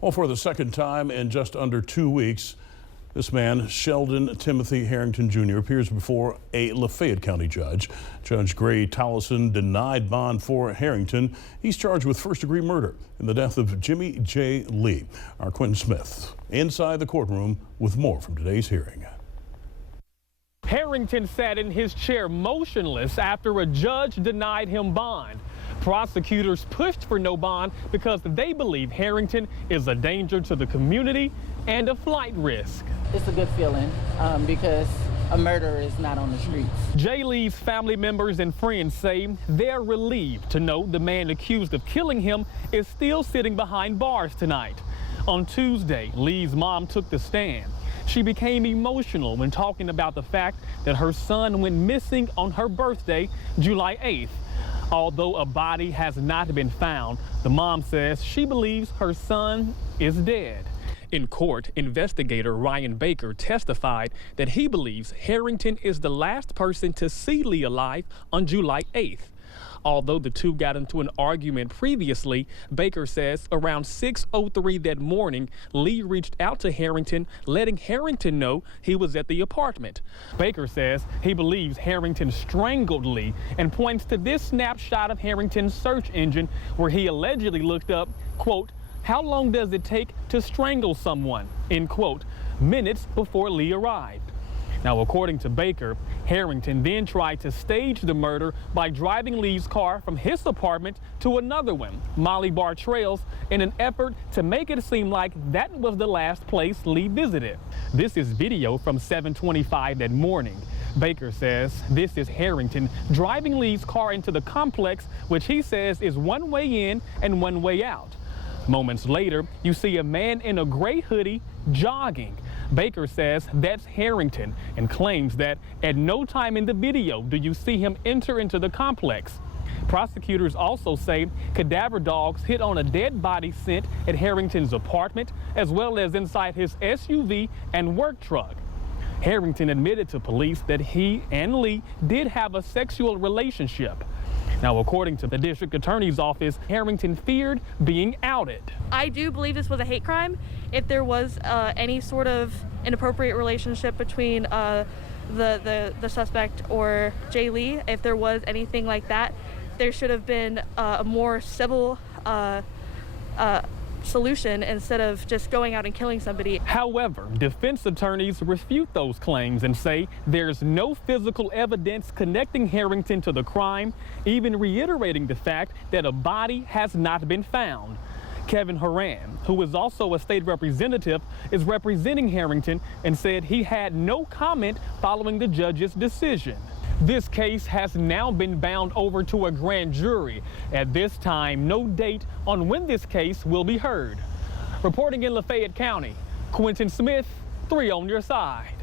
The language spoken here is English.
Well, for the second time in just under 2 weeks, this man, Sheldon Timothy Herrington Jr., appears before a Lafayette County judge. Judge Gray Tallison denied bond for Herrington. He's charged with first-degree murder in the death of Jimmie Jay Lee. Our Quentin Smith inside the courtroom with more from today's hearing. Herrington sat in his chair motionless after a judge denied him bond. Prosecutors pushed for no bond because they believe Herrington is a danger to the community and a flight risk. It's a good feeling because a murderer is not on the streets. Jay Lee's family members and friends say they're relieved to know the man accused of killing him is still sitting behind bars tonight. On Tuesday, Lee's mom took the stand. She became emotional when talking about the fact that her son went missing on her birthday, July 8th. Although a body has not been found, the mom says she believes her son is dead. In court, investigator Ryan Baker testified that he believes Herrington is the last person to see Lee alive on July 8th. Although the two got into an argument previously, Baker says around 6:03 that morning, Lee reached out to Herrington, letting Herrington know he was at the apartment. Baker says he believes Herrington strangled Lee and points to this snapshot of Herrington's search engine where he allegedly looked up, quote, "How long does it take to strangle someone?" end quote, minutes before Lee arrived. Now, according to Baker, Herrington then tried to stage the murder by driving Lee's car from his apartment to another one, Molly Bar Trails, in an effort to make it seem like that was the last place Lee visited. This is video from 7:25 that morning. Baker says this is Herrington driving Lee's car into the complex, which he says is one way in and one way out. Moments later, you see a man in a gray hoodie jogging. Baker says that's Herrington and claims that at no time in the video do you see him enter into the complex. Prosecutors also say cadaver dogs hit on a dead body scent at Herrington's apartment as well as inside his SUV and work truck. Herrington admitted to police that he and Lee did have a sexual relationship. Now, according to the district attorney's office, Herrington feared being outed. I do believe this was a hate crime. If there was any sort of inappropriate relationship between the suspect or Jay Lee, if there was anything like that, there should have been a more civil solution instead of just going out and killing somebody. However, defense attorneys refute those claims and say there's no physical evidence connecting Herrington to the crime, even reiterating the fact that a body has not been found. Kevin Horan, who is also a state representative, is representing Herrington and said he had no comment following the judge's decision. This case has now been bound over to a grand jury. At this time, no date on when this case will be heard. Reporting in Lafayette County, Quentin Smith, 3 on your side.